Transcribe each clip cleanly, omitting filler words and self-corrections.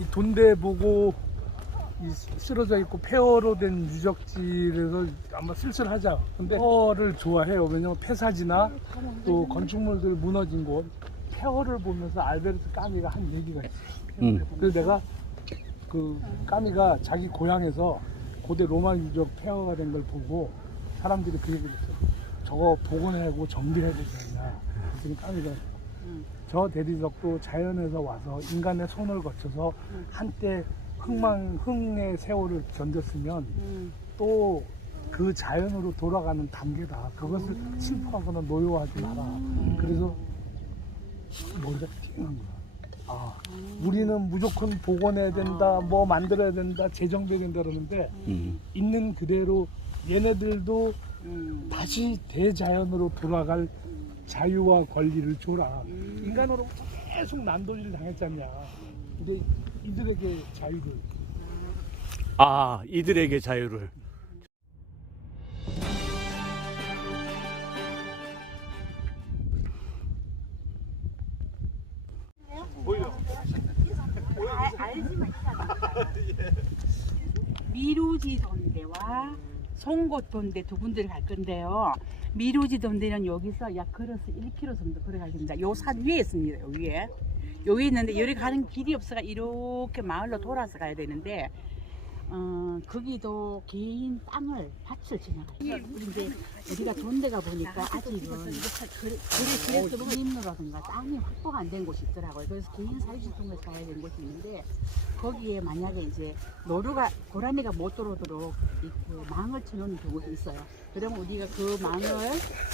이 돈대 보고 이 쓰러져 있고 폐허로 된 유적지에서 아마 쓸쓸하죠. 근데 폐허를 좋아해요. 왜냐면 폐사지나 또 건축물들 무너진 곳 폐허를 보면서 알베르트 까미가 한 얘기가 있어요. 그래서 내가 그 까미가 자기 고향에서 고대 로마 유적 폐허가 된 걸 보고 사람들이 그 얘기를 했어요. 저거 복원하고 정비해야 되지 않냐. 그랬더니 까미가 저 대리석도 자연에서 와서 인간의 손을 거쳐서 한때 흥의 세월을 견뎠으면 또 그 자연으로 돌아가는 단계다. 그것을 슬퍼하거나 노여워하지 마라. 그래서 머리가 띵한 거야. 아, 우리는 무조건 복원해야 된다, 뭐 만들어야 된다, 재정비해야 된다 그러는데 있는 그대로 얘네들도 다시 대자연으로 돌아갈 자유와 권리를 줘라. 인간으로부터 계속 난도질 당했잖냐. 근데 이들에게 자유를. 아, 이들에게 자유를. 미루지 돈대와 송곳 돈대 두 군데를 갈 건데요. 미루지 돈대는 여기서 약 걸어서 1km 정도 걸어가야 됩니다. 요 산 위에 있습니다. 요 위에. 요 위에 있는데 여기 가는 길이 없어가 이렇게 마을로 돌아서 가야 되는데 거기도 개인 땅을 밭을 지나가요. 그런데 우리가 좋은 데가 보니까 아직은 그림로라든가 땅이 확보가 안 된 곳이 있더라고요. 그래서 개인 사유지 통해서 가야 되는 곳이 있는데 거기에 만약에 이제 고라니가 못 들어오도록 그 망을 쳐놓는 경우도 있어요. 그러면 우리가 그 망을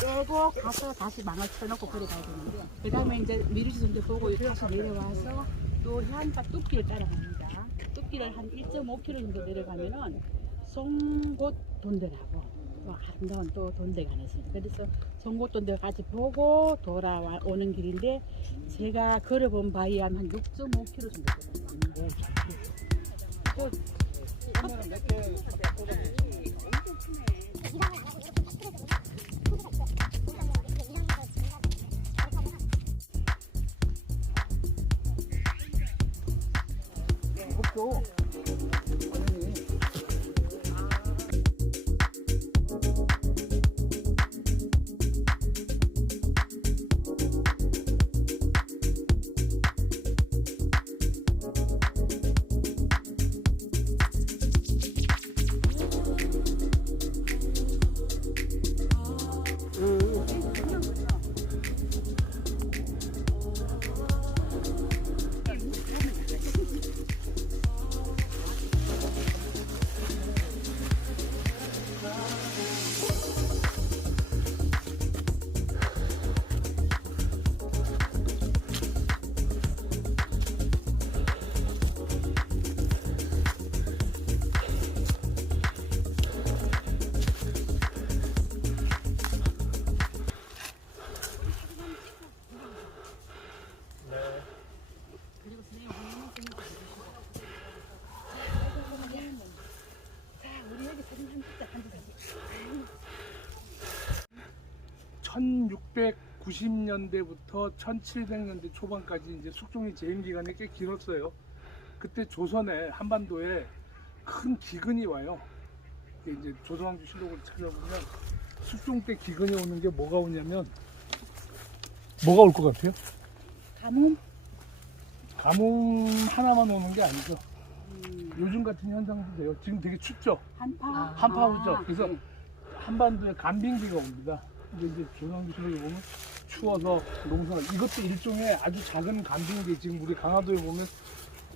떼고 가서 다시 망을 쳐놓고 그래 가야 되는데 그 다음에 이제 미루지 정도 보고 다시 내려와서 또 해안가 뚝길을 따라갑니다. 뚝길을 한 1.5km 정도 내려가면은 송곳 돈대라고 또 아름다운 또 돈대가 하나 있습니다. 그래서 송곳 돈대까지 보고 돌아오는 길인데 제가 걸어본 바에 한 6.5km 정도 되는데 이것도 그리고 선생님 자 우리 여기 사진 한 찍자 한 찍자 1690년대부터 1700년대 초반까지 이제 숙종의 재임 기간이 꽤 길었어요. 그때 조선에 한반도에 큰 기근이 와요. 이게 이제 조선왕조 실록을 찾아보면 숙종 때 기근이 오는 게 뭐가 오냐면 뭐가 올 것 같아요? 가뭄? 가뭄 하나만 오는 게 아니죠. 요즘 같은 현상도 돼요. 지금 되게 춥죠? 한파 오죠. 그래서 한반도에 간빙기가 옵니다. 이제 조선왕조 실록에 보면 추워서 농사가 이것도 일종의 아주 작은 간빙기. 지금 우리 강화도에 보면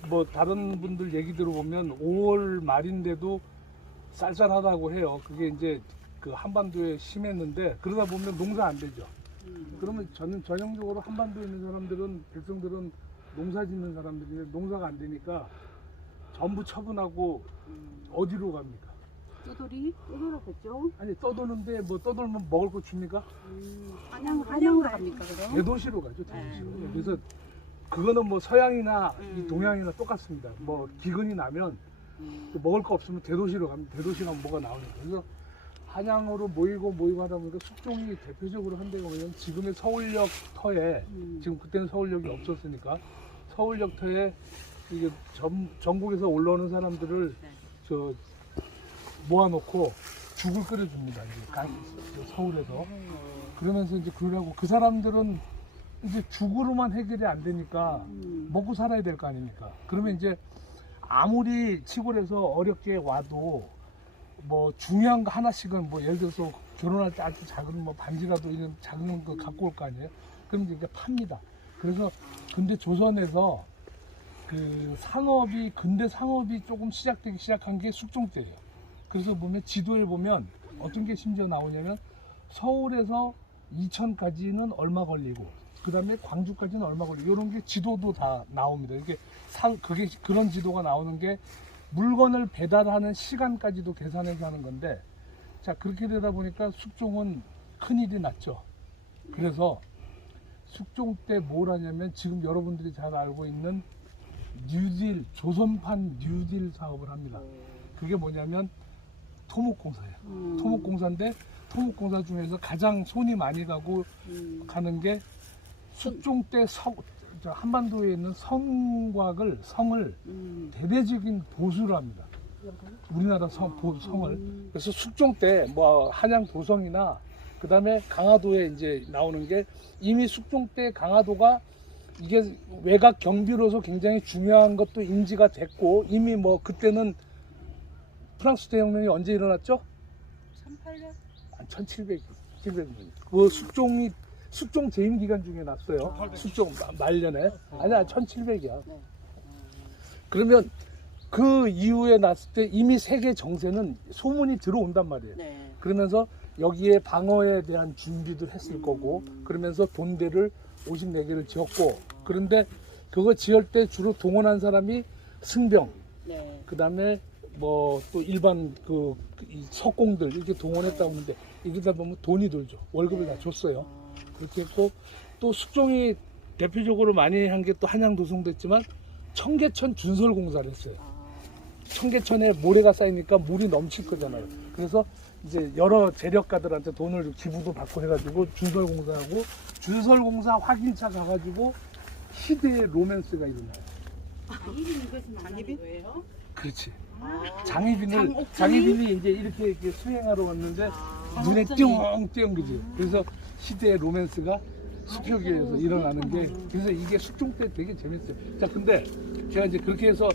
뭐 다른 분들 얘기 들어보면 5월 말인데도 쌀쌀하다고 해요. 그게 이제 그 한반도에 심했는데 그러다 보면 농사 안 되죠. 그러면 저는 전형적으로 한반도에 있는 사람들은 백성들은 농사 짓는 사람들인데 농사가 안 되니까 전부 처분하고 어디로 갑니까? 떠돌았겠죠? 아니 떠도는데 뭐 떠돌면 먹을 거 줍니까? 한양으로 갑니까 그럼? 대도시로 가죠. 대도시로. 그래서 그거는 뭐 서양이나 이 동양이나 똑같습니다. 뭐 기근이 나면 먹을 거 없으면 대도시로 갑니다. 대도시 가면 뭐가 나오니까. 그래서 한양으로 모이고 하다 보니까 숙종이 대표적으로 한 데가 뭐냐면 지금의 서울역 터에 지금 그때는 서울역이 없었으니까 서울역 터에 이게 전국에서 올라오는 사람들을 네. 저 모아놓고 죽을 끓여줍니다. 이제 서울에서. 그러면서 이제 그러라고 그 사람들은 이제 죽으로만 해결이 안 되니까 먹고 살아야 될 거 아닙니까? 그러면 이제 아무리 시골에서 어렵게 와도 뭐 중요한 거 하나씩은 뭐 예를 들어서 결혼할 때 아주 작은 뭐 반지라도 이런 작은 거 갖고 올 거 아니에요? 그럼 이제 팝니다. 그래서 근데 조선에서 그 상업이 근대 상업이 조금 시작되기 시작한 게 숙종 때예요. 그래서 보면 지도에 보면 어떤 게 심지어 나오냐면 서울에서 이천까지는 얼마 걸리고 그 다음에 광주까지는 얼마 걸리고 이런 게 지도도 다 나옵니다. 이게 그게 그런 지도가 나오는 게 물건을 배달하는 시간까지도 계산해서 하는 건데 자 그렇게 되다 보니까 숙종은 큰일이 났죠. 그래서 숙종 때 뭘 하냐면 지금 여러분들이 잘 알고 있는 뉴딜 조선판 뉴딜 사업을 합니다. 그게 뭐냐면 토목공사예요. 토목공사인데 토목공사 중에서 가장 손이 많이 가고 가는 게 숙종 때 한반도에 있는 성을 대대적인 보수를 합니다. 우리나라 성을. 그래서 숙종 때 뭐 한양 도성이나 그 다음에 강화도에 이제 나오는 게 이미 숙종 때 강화도가 이게 외곽 경비로서 굉장히 중요한 것도 인지가 됐고 이미 뭐 그때는 프랑스 대혁명이 언제 일어났죠? 1800? 1700년. 그 숙종 재임 기간 중에 났어요. 숙종 말년에. 아니야, 1700이야. 그러면 그 이후에 났을 때 이미 세계 정세는 소문이 들어온단 말이에요. 네. 그러면서 여기에 방어에 대한 준비도 했을 거고, 그러면서 돈대를 54개를 지었고, 그런데 그거 지을 때 주로 동원한 사람이 승병, 네. 그 다음에 뭐 또 일반 이 석공들 이렇게 동원했다고 하는데 이러다 보면 돈이 들죠. 월급을 다 줬어요. 그렇게 했고 또 숙종이 대표적으로 많이 한 게 또 한양 도성됐지만 청계천 준설공사를 했어요. 청계천에 모래가 쌓이니까 물이 넘칠 거잖아요. 그래서 이제 여러 재력가들한테 돈을 기부도 받고 해가지고 준설공사하고 준설공사 확인차 가가지고 시대의 로맨스가 일어나요. 장희빈 거예요? 그렇지. 아. 장희빈이 이제 이렇게 수행하러 왔는데 눈에 띵띵 그지. 그래서 시대의 로맨스가 수표기에서 일어나는 게 그래서 이게 숙종 때 되게 재밌어요. 자 근데 제가 이제 그렇게 해서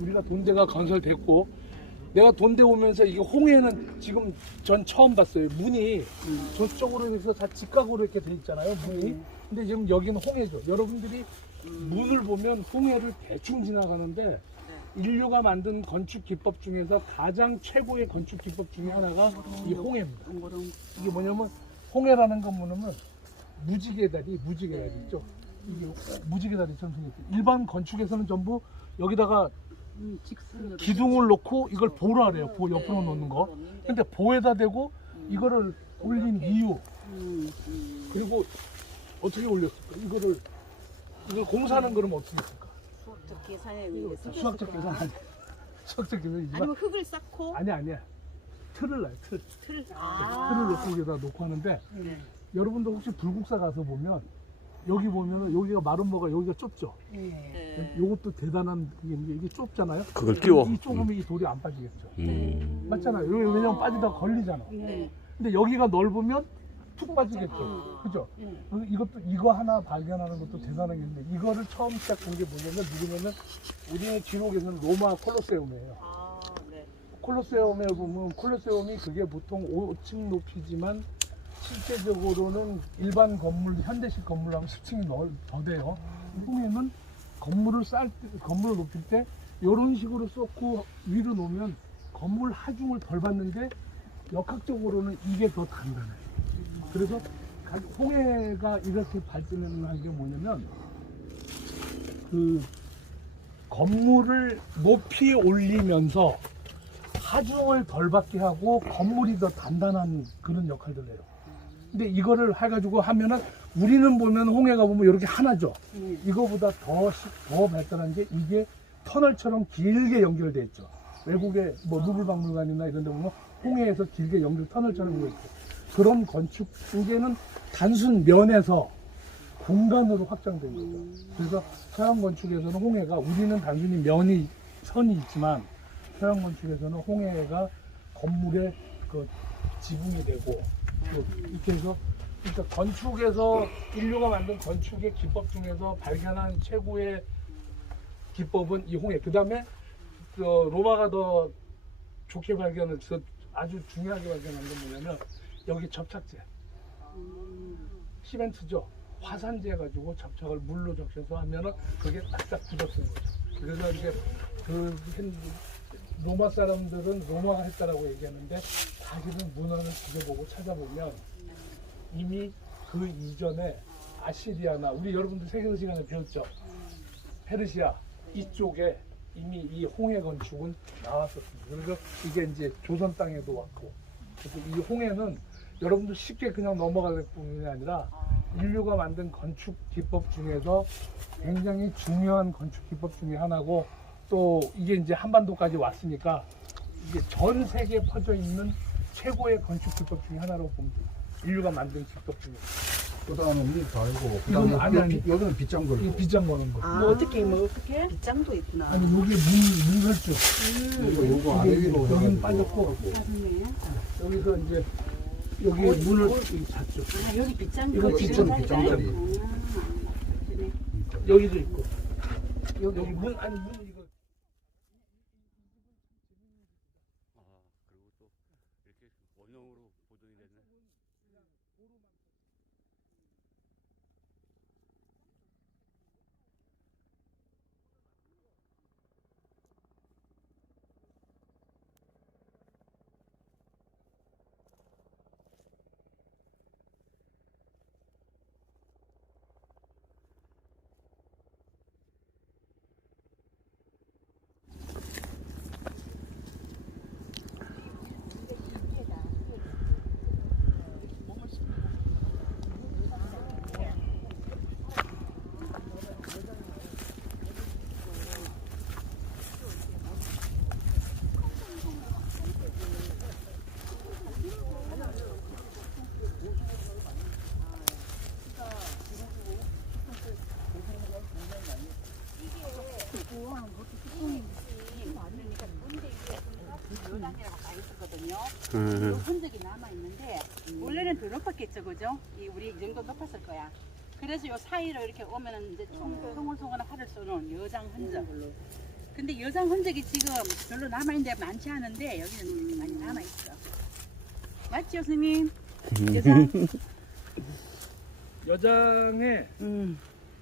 우리가 돈대가 건설됐고 내가 돈대 오면서 이게 홍해는 지금 전 처음 봤어요. 문이 저쪽으로 해서 다 직각으로 이렇게 돼 있잖아요. 문이. 근데 지금 여기는 홍해죠. 여러분들이 문을 보면 홍해를 대충 지나가는데 인류가 만든 건축 기법 중에서 가장 최고의 건축 기법 중에 하나가 이 홍해입니다. 이게 뭐냐면 홍해라는 건 뭐냐면 무지개다리 있죠. 이게 무지개다리처럼 생겼죠. 일반 건축에서는 전부 여기다가 기둥을 놓고 이걸 보라 그래요. 보 옆으로 놓는 거. 근데 보에다 대고 이거를 올린 이유. 그리고 어떻게 올렸을까? 이걸 공사하는 그러면 어떻게 했을까? 수학적 계산에 의해서. 수학적 계산 아니야. 수학적 계산이지만 아니면 흙을 쌓고. 아니야. 틀을 놔요. 틀을 놓고 여기다 놓고 하는데 네. 여러분도 혹시 불국사 가서 보면 여기 보면은 여기가 마름모가 여기가 좁죠. 네. 요것도 대단한 게 이게 좁잖아요. 그걸 띄워. 이 좁으면 이 돌이 안 빠지겠죠. 맞잖아요. 여기 왜냐면 빠지다 걸리잖아. 네. 근데 여기가 넓으면 툭 빠지겠죠. 그죠? 이거 하나 발견하는 것도 대단한 게 있는데 이거를 처음 시작한 게 뭐냐면 누구냐면 우리의 기록에서는 로마 콜로세움이에요. 아, 네. 콜로세움에 보면 콜로세움이 그게 보통 5층 높이지만 실제적으로는 일반 건물, 현대식 건물하고 10층이 더 돼요. 홍해는 건물을 높일 때 이런 식으로 쌓고 위로 놓으면 건물 하중을 덜 받는데 역학적으로는 이게 더 단단해요. 그래서 홍해가 이렇게 발전한 게 뭐냐면 그 건물을 높이 올리면서 하중을 덜 받게 하고 건물이 더 단단한 그런 역할들을 해요. 근데 이거를 해가지고 하면은 우리는 보면 홍해가 보면 이렇게 하나죠. 이거보다 더 발달한 게 이게 터널처럼 길게 연결돼 있죠. 외국의 뭐 루블 박물관이나 이런 데 보면 홍해에서 길게 터널처럼 되어 있고 그런 건축 이게는 단순 면에서 공간으로 확장된 거죠. 그래서 서양 건축에서는 홍해가 우리는 단순히 선이 있지만 서양 건축에서는 홍해가 건물의 그 지붕이 되고 이렇게 해서 그러니까 건축에서 인류가 만든 건축의 기법 중에서 발견한 최고의 기법은 이 홍해. 그 다음에 로마가 더 좋게 아주 중요하게 발견한 건 뭐냐면 여기 접착제. 시멘트죠. 화산재 가지고 접착을 물로 적셔서 하면은 그게 딱딱 굳어지는 거죠. 그래서 이제 로마 사람들은 로마가 했다라고 얘기하는데 사실은 문헌을 뒤져보고 찾아보면 이미 그 이전에 아시리아나 우리 여러분들 세계사 시간에 배웠죠. 페르시아 이쪽에 이미 이 홍해 건축은 나왔었습니다. 그래서 이게 이제 조선 땅에도 왔고, 그래서 이 홍해는 여러분들 쉽게 그냥 넘어갈 뿐이 아니라 인류가 만든 건축 기법 중에서 굉장히 중요한 건축 기법 중에 하나고, 또 이게 이제 한반도까지 왔으니까 이게 전 세계에 퍼져 있는 최고의 건축 기법 중에 하나로 보면 돼요. 인류가 만든 기법 중에. 그 다음은 이 달고, 그 이건 다음에 아니. 여기는 빗장 걸고. 이게 빗장 거는 거. 뭐 어떻게? 빗장도 있구나. 아니 여기 문설주. 요거 안에 위로 여기는 빠졌고 사진네. 여기서 이제 여기에 문을 닫죠. 아, 여기 빗장 이거 빗장자리. 여기도 있고 여기 문 이거. 그리고 또 이렇게 원형으로 보존이 됐네. 흔적이 남아 있는데 원래는 더 높았겠죠, 그죠? 우리 이 정도 높았을 거야. 그래서 요 사이로 이렇게 오면은 이제 총을 쏘거나 활을 쏘는 여장 흔적. 근데 여장 흔적이 지금 별로 남아 있는데 많지 않은데 여기는 많이 남아 있어. 맞죠, 스님? 여장. 여장에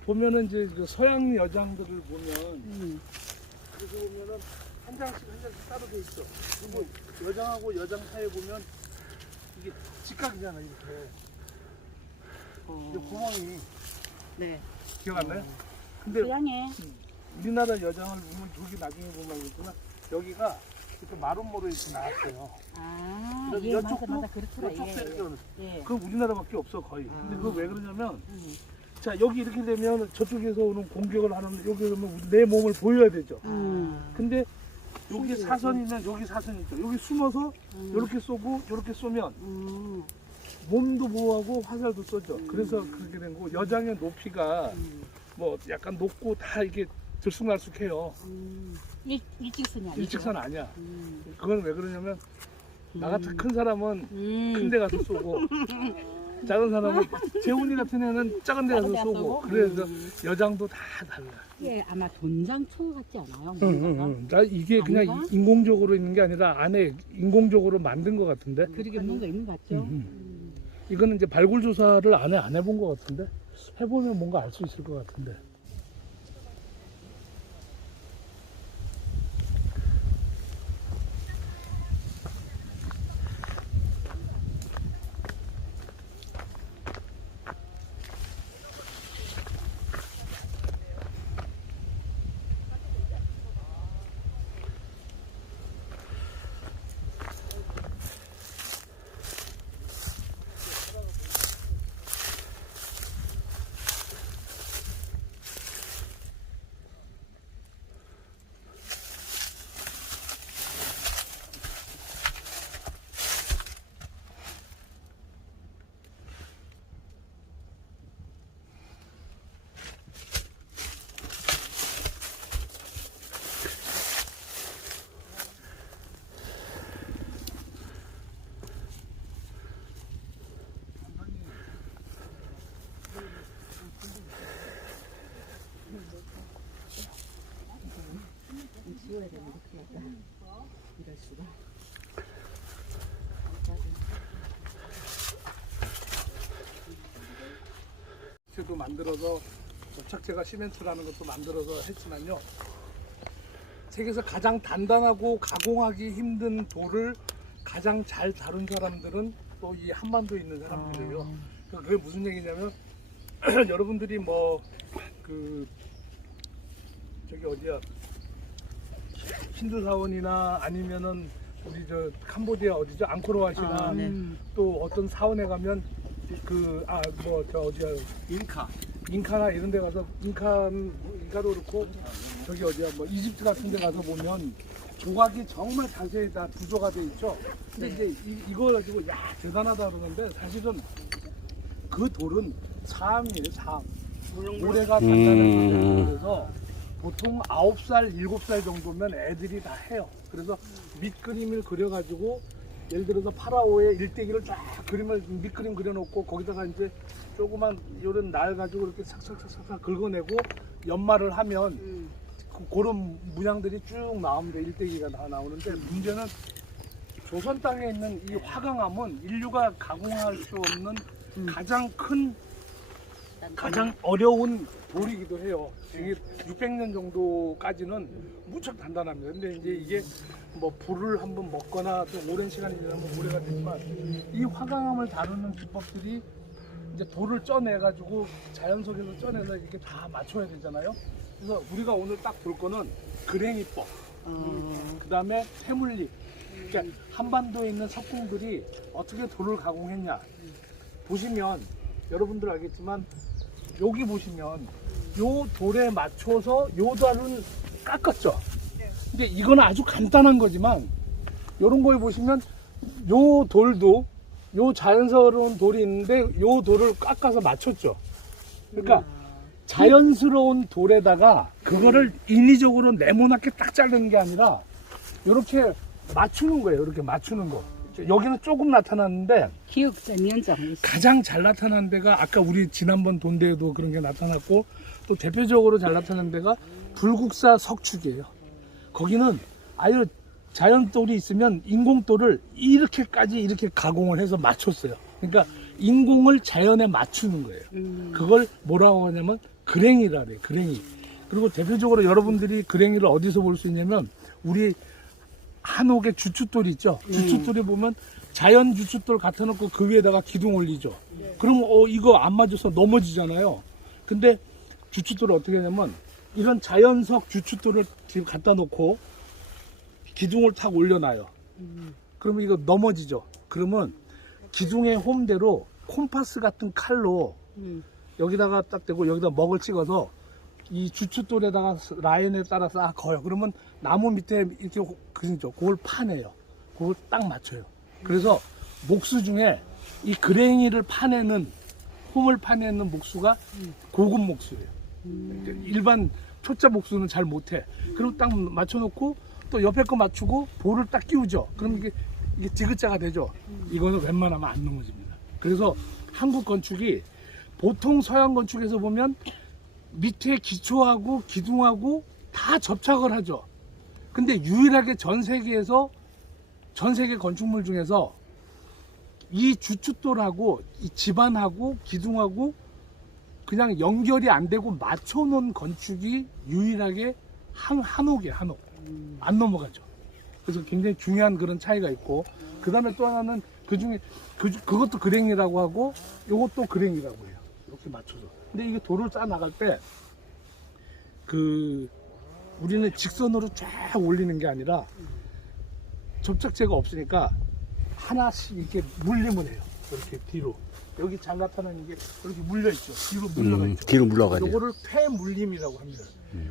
보면은 이제 그 서양 여장들을 보면 그래서 보면은 한 장씩 따로 돼 있어. 그리고 여장하고 여장 사이에 보면 이게 직각이잖아 이렇게. 이 구멍이 네. 기억 안 나요? 근데 서양에. 우리나라 여장을 보면 저기 나중에 보면 알겠지만 여기가 이렇게 마름모로 이렇게 나왔어요. 아, 그래서 예, 이쪽도 맞아, 그렇더라. 이쪽도 이렇게 오는. 예. 그건 우리나라밖에 없어 거의. 근데 그거 왜 그러냐면 음. 자 여기 이렇게 되면 저쪽에서 오는 공격을 하는데 여기 오면 내 몸을 보여야 되죠. 근데 여기 사선이면 여기 사선이 있죠. 여기 숨어서 이렇게 쏘고 이렇게 쏘면 몸도 보호하고 화살도 쏘죠. 그래서 그렇게 된 거고 여장의 높이가 뭐 약간 높고 다 이게 들쑥날쑥해요. 일직선이 아니고. 일직선 아니야. 그건 왜 그러냐면 나 같은 큰 사람은 큰 데 가서 쏘고 작은 사람은 재훈이 같은 애는 작은 데 가서 쏘고 그래서 여장도 다 달라. 이게 아마 돈장초 같지 않아요? 뭔가가? 나 이게 그냥 아닌가? 인공적으로 있는 게 아니라 안에 인공적으로 만든 것 같은데. 그러게 뭔가 있는 것 같죠? 이거는 이제 발굴 조사를 안 해본 것 같은데 해보면 뭔가 알 수 있을 것 같은데. 지워야 되는데 큰일 났다. 이럴 수가. 도 만들어서 접착제가 시멘트라는 것도 만들어서 했지만요. 세계에서 가장 단단하고 가공하기 힘든 돌을 가장 잘 다룬 사람들은 또 이 한반도에 있는 사람들이에요. 그게 무슨 얘기냐면 여러분들이 뭐 그 저기 어디야 힌두 사원이나 아니면은 우리 저 캄보디아 어디죠 앙코르와시나 네. 또 어떤 사원에 가면 그 뭐 저 어디야 잉카나 이런 데 가서 잉카도 그렇고 저기 어디야 뭐 이집트 같은 데 가서 보면 조각이 정말 자세히 다 구조가 돼 있죠. 근데 이제 이거 가지고 야 대단하다 그러는데 사실은 그 돌은 삶이에요, 삶. 모래가 단단한 그래서 보통 9살, 7살 정도면 애들이 다 해요. 그래서 밑그림을 그려가지고 예를 들어서 파라오의 일대기를 쫙 그림을 밑그림 그려놓고 거기다가 이제 조그만 요런 날 가지고 이렇게 삭삭삭삭 긁어내고 연마를 하면 그런 문양들이 쭉 나오는데 일대기가 다 나오는데 문제는 조선 땅에 있는 이 화강암은 인류가 가공할 수 없는 가장 큰 가장 어려운 돌이기도 해요. 이게 600년 정도까지는 무척 단단합니다. 근데 이제 이게 뭐 불을 한번 먹거나 좀 오랜 시간이 지나면 모래가 되지만 이 화강암을 다루는 기법들이 이제 돌을 쪄내가지고 자연 속에서 쪄내서 이렇게 다 맞춰야 되잖아요. 그래서 우리가 오늘 딱 볼 거는 그랭이법, 그 다음에 태물리. 그러니까 한반도에 있는 석궁들이 어떻게 돌을 가공했냐. 보시면 여러분들 알겠지만 여기 보시면 요 돌에 맞춰서 요 달은 깎았죠. 근데 이건 아주 간단한 거지만 요런 거에 보시면 요 돌도 요 자연스러운 돌이 있는데 요 돌을 깎아서 맞췄죠. 그러니까 자연스러운 돌에다가 그거를 인위적으로 네모나게 딱 자르는 게 아니라 이렇게 맞추는 거예요. 이렇게 맞추는 거. 여기는 조금 나타났는데 기억점 연장. 가장 잘 나타난 데가 아까 우리 지난번 돈대에도 그런 게 나타났고 또 대표적으로 잘 나타난 데가 불국사 석축이에요. 거기는 아유 자연돌이 있으면 인공돌을 이렇게 가공을 해서 맞췄어요. 그러니까 인공을 자연에 맞추는 거예요. 그걸 뭐라고 하냐면 그랭이라 그래요. 그랭이. 그리고 대표적으로 여러분들이 그랭이를 어디서 볼 수 있냐면 우리 한옥에 주춧돌 있죠. 주춧돌에 보면 자연 주춧돌 갖다 놓고 그 위에다가 기둥 올리죠. 그럼 이거 안 맞아서 넘어지잖아요. 근데 주춧돌을 어떻게 하냐면 이런 자연석 주춧돌을 갖다 놓고 기둥을 탁 올려놔요. 그러면 이거 넘어지죠. 그러면 기둥의 홈대로 콤파스 같은 칼로 여기다가 딱 대고 여기다 먹을 찍어서 이 주춧돌에다가 라인에 따라서 싹 거요. 그러면 나무 밑에 이렇게 그죠. 그걸 파내요. 그걸 딱 맞춰요. 그래서 목수 중에 이 그랭이를 파내는 홈을 파내는 목수가 고급 목수예요. 일반 초짜 목수는 잘 못해. 그럼 딱 맞춰놓고 또 옆에 거 맞추고 볼을 딱 끼우죠. 그럼 이게 디귿자가 되죠. 이거는 웬만하면 안 넘어집니다. 그래서 한국 건축이 보통 서양 건축에서 보면 밑에 기초하고 기둥하고 다 접착을 하죠. 근데 유일하게 전 세계 건축물 중에서 이 주춧돌하고 이 집안하고 기둥하고 그냥 연결이 안 되고 맞춰놓은 건축이 유일하게 한옥이에요. 한옥. 안 넘어가죠. 그래서 굉장히 중요한 그런 차이가 있고 그 다음에 또 하나는 그 중에 그것도 그랭이라고 하고 요것도 그랭이라고 해요. 이렇게 맞춰서. 근데 이게 돌을 쌓아 나갈 때 우리는 직선으로 쫙 올리는 게 아니라 접착제가 없으니까 하나씩 이렇게 물림을 해요. 이렇게 뒤로. 여기 잘 나타나는 게 이렇게 물려 있죠. 뒤로 물러가 있죠. 뒤로 물러가죠. 요거를 폐물림이라고 합니다.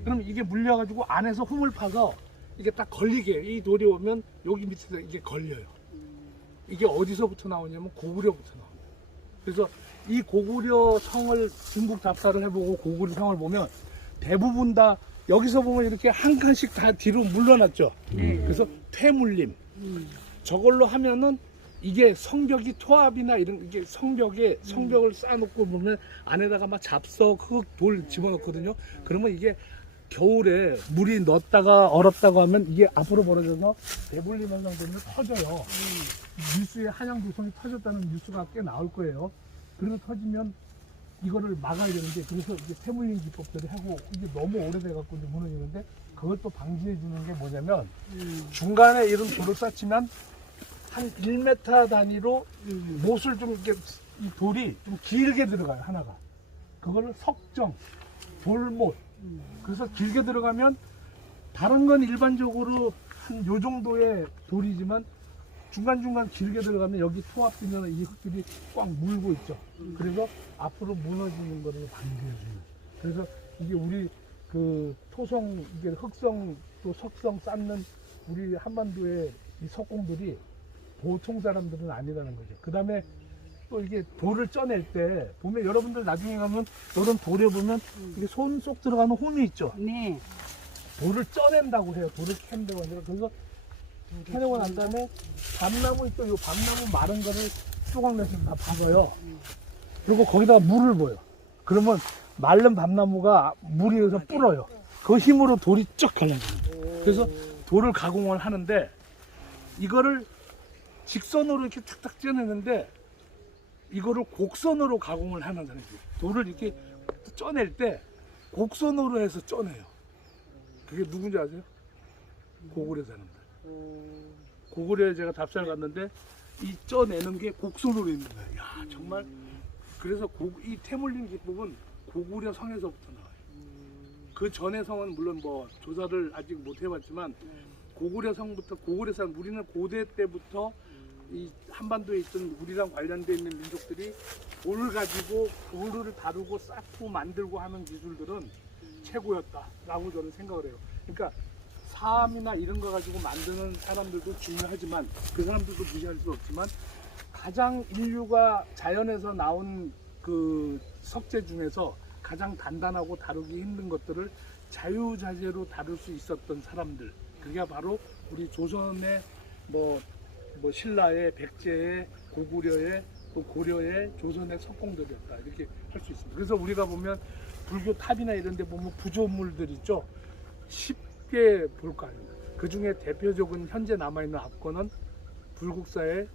그럼 이게 물려가지고 안에서 홈을 파서 이게 딱 걸리게 이 돌이 오면 여기 밑에서 이게 걸려요. 이게 어디서부터 나오냐면 고구려부터 나옵니다. 그래서 이 고구려 성을 중국 답사를 해보고 고구려 성을 보면 대부분 다 여기서 보면 이렇게 한 칸씩 다 뒤로 물러났죠. 그래서 퇴물림. 저걸로 하면은 이게 성벽이 토합이나 이런 이게 성벽을 쌓아놓고 보면 안에다가 막 잡석, 흙, 돌 집어넣거든요. 그러면 이게 겨울에 물이 넣었다가 얼었다고 하면 이게 앞으로 벌어져서 배불림 현상 때문에 터져요. 뉴스에 한양 도성이 터졌다는 뉴스가 꽤 나올 거예요. 그래서 터지면 이거를 막아야 되는데, 그래서 이제 태물림 기법들을 하고, 이게 너무 오래돼갖고 이제 무너지는데, 그걸 또 방지해 주는 게 뭐냐면, 중간에 이런 돌을 쌓치면 한 1m 단위로 못을 좀 이렇게, 이 돌이 좀 길게 들어가요, 하나가. 그거를 석정, 돌못. 그래서 길게 들어가면, 다른 건 일반적으로 한 요 정도의 돌이지만, 중간중간 길게 들어가면 여기 토합되면 이 흙들이 꽉 물고 있죠. 그래서 앞으로 무너지는 거를 방지해줘요. 그래서 이게 우리 그 토성, 이게 흑성 또 석성 쌓는 우리 한반도의 이 석공들이 보통 사람들은 아니라는 거죠. 그 다음에 또 이게 돌을 쪄낼 때 보면, 여러분들 나중에 가면 이런 돌에 보면 이게 손 쏙 들어가는 홈이 있죠. 네. 돌을 쪄낸다고 해요. 돌을 캔다고 하니까. 그래서 캐내고 난 다음에 밤나무 있죠. 이 밤나무 마른 거를 조각 내서 다 박아요. 그리고 거기다가 물을 부어요. 그러면 마른 밤나무가 물이 여기서 불어요. 그 힘으로 돌이 쫙 갈라져요. 그래서 돌을 가공을 하는데, 이거를 직선으로 이렇게 탁탁 쪄내는데, 이거를 곡선으로 가공을 하는 사람이에요. 돌을 이렇게 쪄낼 때 곡선으로 해서 쪄내요. 그게 누군지 아세요? 고구려 사람들. 고구려에 제가 답사를 갔는데, 이 쪄내는 게 곡선으로 있는 거예요. 야, 정말. 그래서 이 태물림 기법은 고구려 성에서부터 나와요. 그 전의 성은 물론 뭐 조사를 아직 못 해봤지만, 고구려 성부터, 고구려 산, 우리는 고대 때부터 이 한반도에 있던 우리랑 관련되어 있는 민족들이 돌을 가지고 돌을 다루고 쌓고 만들고 하는 기술들은 최고였다라고 저는 생각을 해요. 그러니까 사암이나 이런 거 가지고 만드는 사람들도 중요하지만, 그 사람들도 무시할 수 없지만, 가장 인류가 자연에서 나온 그 석재 중에서 가장 단단하고 다루기 힘든 것들을 자유자재로 다룰 수 있었던 사람들, 그게 바로 우리 조선의 뭐 신라의, 백제의, 고구려의, 또 고려의, 조선의 석공들이었다, 이렇게 할 수 있습니다. 그래서 우리가 보면 불교 탑이나 이런 데 보면 구조물들 있죠. 10개 볼 거 아닙니까? 그 중에 대표적인 현재 남아있는 압권은 불국사의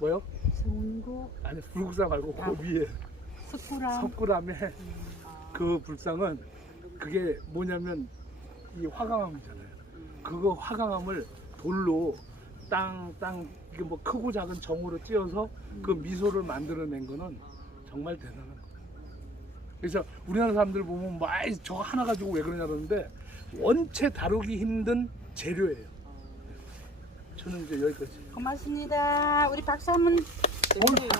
뭐요? 성고, 아니, 불국사 말고 그 위에 석굴암. 석굴암의 그 불상은, 그게 뭐냐면 이 화강암이잖아요. 그거 화강암을 돌로 땅 이게 뭐 크고 작은 점으로 찧어서 그 미소를 만들어낸 거는 정말 대단한 거예요. 그래서 우리나라 사람들 보면 뭐 아이 저거 하나 가지고 왜 그러냐 그러는데, 원체 다루기 힘든 재료예요. 저는 이제 여기까지. 고맙습니다. 우리 박수 한번.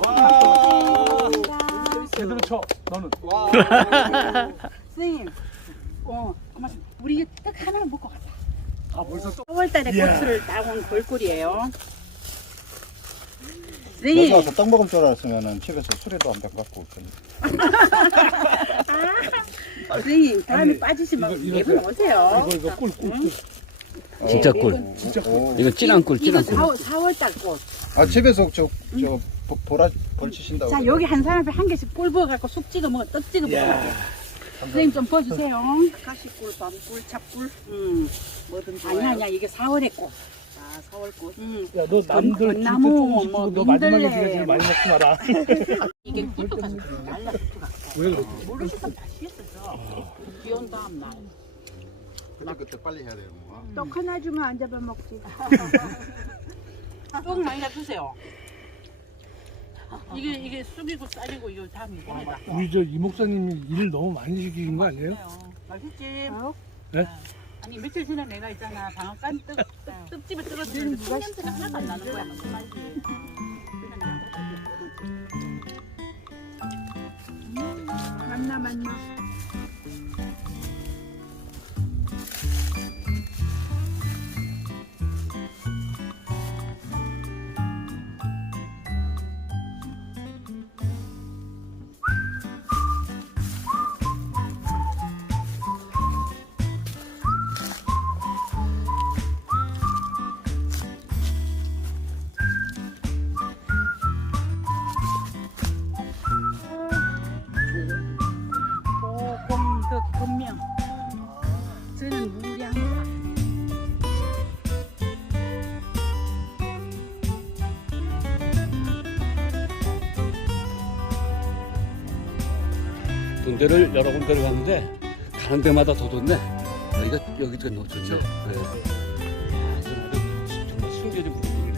와, 제대로 쳐. 너는. 선생님, 고맙습니다. 우리 이거 딱 하나 먹고 가자. 아, 벌써 또. 4월달에 이야. 꽃을 따온 벌꿀이에요. 여기 선생님, 와서 떡 먹을 줄 알았으면 집에서 술에도 한 병 갖고 올 텐데. 선생님 다음에 아니, 빠지시면 이거 매번 오세요. 이거 꿀. 진짜 꿀. 매번. 진짜 꿀. 오. 이거 진한 꿀, 이거 진한 꿀. 4월달 꽃. 아, 집에서 보라 벌치신다고. 자, 여기 한 사람에 한 개씩 꿀 부어갖고 쑥 찍어 먹어, 떡 찍어 먹어. 선생님 좀 부어주세요. 가시꿀, 밤꿀, 찹꿀. 뭐든 아니야, 이게 4월의 꽃. 아, 4월 꽃. 야, 너 남들 건나무, 조금씩 뭐, 주고 너 마지막에 민들레. 네가 제일 많이 먹지 마라. 이게 꿀떡가서 날라 꿀떡가. 왜 그래? 모르시면 다시 했어서. 비 온 다음 날. 그때 빨리 해야 돼요. 뭐. 떡 하나 주면 안 잡아 먹지. 떡 많이 주세요. 이게 쑥이고 쌀이고 이거 다 미국이다. 우리 저 이 목사님이 일을 너무 많이 시키는 거 아니에요? 맛있지? 네? 아니 며칠 전에 내가 있잖아 방앗간 떡집을 뜯었는데 쑥 냄새가 하나도 안 나는 거야. 만나. 우리 항상 돈대를 여러 군데를 갔는데 가는 데마다 더 좋네. 여기가 너무 좋네. 네. 이건 아주 정말 숨겨진 부분이네.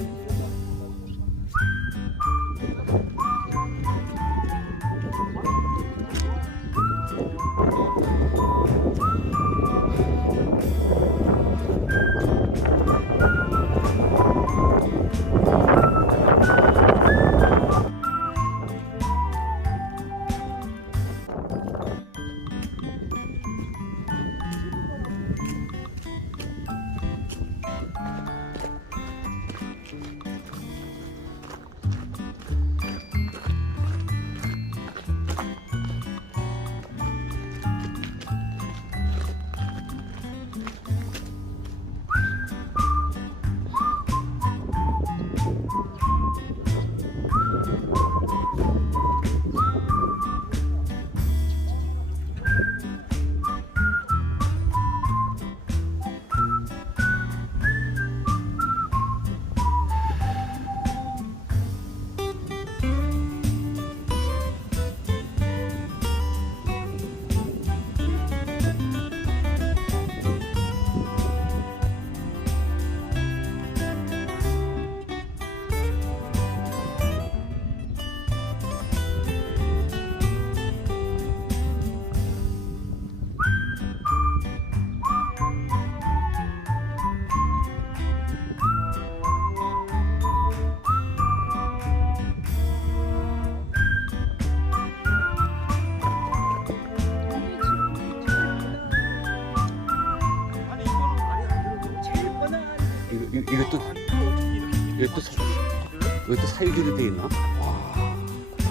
이것도 사유지로 돼 있나? 와,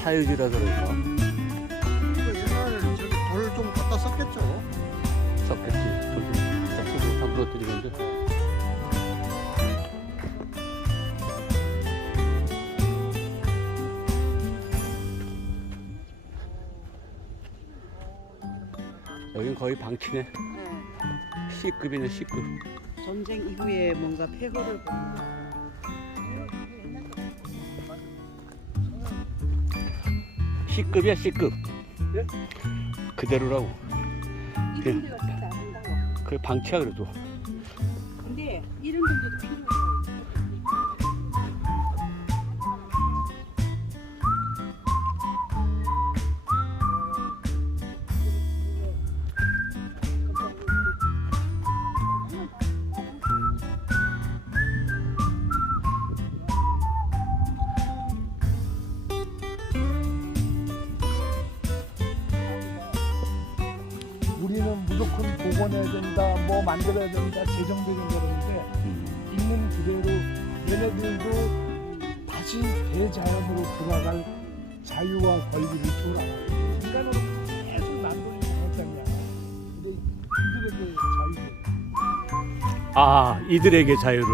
사유지라 그러니까 옛날에 저기 돌 좀 갖다 썼겠죠. 썩겠지. 돌좀 딱 쓰고 다 물어뜨리는데. 여긴 거의 방치네. C급이네, C급. 전쟁 이후에 뭔가 폐허를 보는 C급이야, C급. 예? 그대로라고. 이런 데가 진짜 안 한다고. 그래, 방치야, 그래도. 근데 이런 정도도 필요해요. 우리는 무조건 복원해야 된다, 뭐 만들어야 된다, 재정비해야 된다 그러는데 있는 그대로 얘네들도 다시 대자연으로 돌아갈 자유와 권리를 주라. 인간으로 계속 남돌리는 거잖냐. 근데 이들에게 자유를. 아, 이들에게 자유를.